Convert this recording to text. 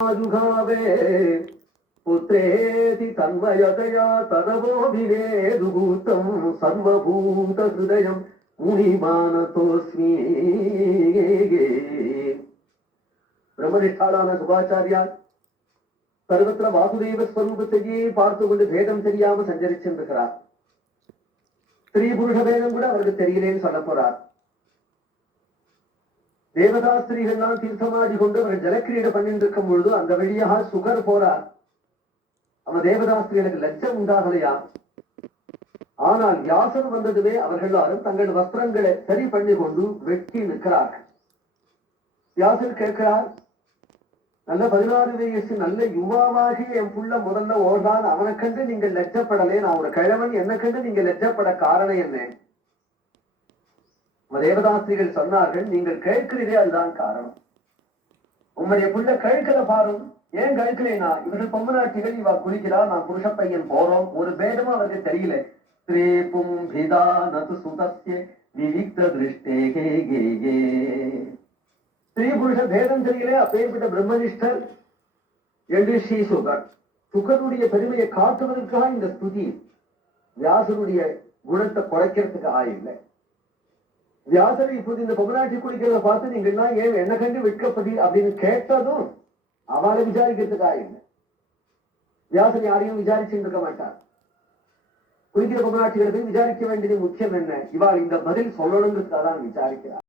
जुघावे पुत्रेति तन्मयतया तदवोभिवेदुभूतं सर्वभूतहृदयं मुनिमानतोऽस्मि. பிரம்மனிஷ்டாளான சுபாச்சாரியார் சர்வத்திர வாசுதேவ ஸ்வரூபத்தையே பார்த்து கொண்டு பேதம் தெரியாம சஞ்சரிச்சிருக்கிறார். ஸ்திரீ புருஷ பேதம் கூட அவருக்கு தெரியலேன்னு சொல்ல போறார். தேவதா ஸ்திரீகள்லாம் தீர்த்தமாடி கொண்டு அவர் ஜலக்கிரீடை பண்ணிட்டு இருக்கும் பொழுது அந்த வழியாக சுகர் போறார். அவன் தேவதாஸ்திரிகளுக்கு லட்சம் உண்டாகலையா. ஆனால் வியாசன் வந்ததுமே அவர்கள் எல்லாரும் தங்கள் வஸ்திரங்களை சரி பண்ணி கொண்டு வெட்டி நிற்கிறார்கள். வியாசன் கேட்கிறார், நல்ல 16 வயசு நல்ல யுவாவாகி என் புள்ள முதல்ல ஓடான், அவனை கண்டு நீங்கள் லட்சப்படலே, நான் ஒரு கிழவன், என்ன கண்டு நீங்க லட்சப்பட காரணம் என்ன? தேவதாஸ்திரிகள் சொன்னார்கள், நீங்கள் கேட்கிறதே அதுதான் காரணம். உங்களுடைய புள்ள கழுக்கல பாரும். ஏன் கழுக்கலைனா, இவர்கள் பொம்மநாட்டிகள், இவ குளிக்கிறா, நான் புருஷ பையன் போறோம், ஒரு பேதமும் அவருக்கு தெரியல. ஸ்ரீபும் பிதா நது சுதஸ்ய விவிக்த திருஷ்டே கே கே கே. ஸ்ரீ புருஷ பேதம் தெரியல. அப்பேற்பட்ட பிரம்மனிஷ்டர் என்று ஸ்ரீ சுகர். சுகருடைய பெருமையை காட்டுவதற்காக இந்த ஸ்துதி. வியாசனுடைய குணத்தை குறைக்கிறதுக்காக இல்லை. வியாசர் இப்போது இந்த பொம்மநாட்டி குளிக்கிறத பார்த்து நீங்க எல்லாம் ஏன் என்ன கண்டு விற்கப்படி அப்படின்னு கேட்டதும் அவளை விசாரிக்கிறதுக்காக இல்லை. வியாசன் யாரையும் விசாரிச்சுட்டு இருக்க மாட்டார். குளிக்கிற பொம்மநாட்டிகளை விசாரிக்க வேண்டியது முக்கியம் என்ன, இவாள் இந்த பதில் சொல்லணுங்கிறதுக்காக தான் விசாரிக்கிறார்.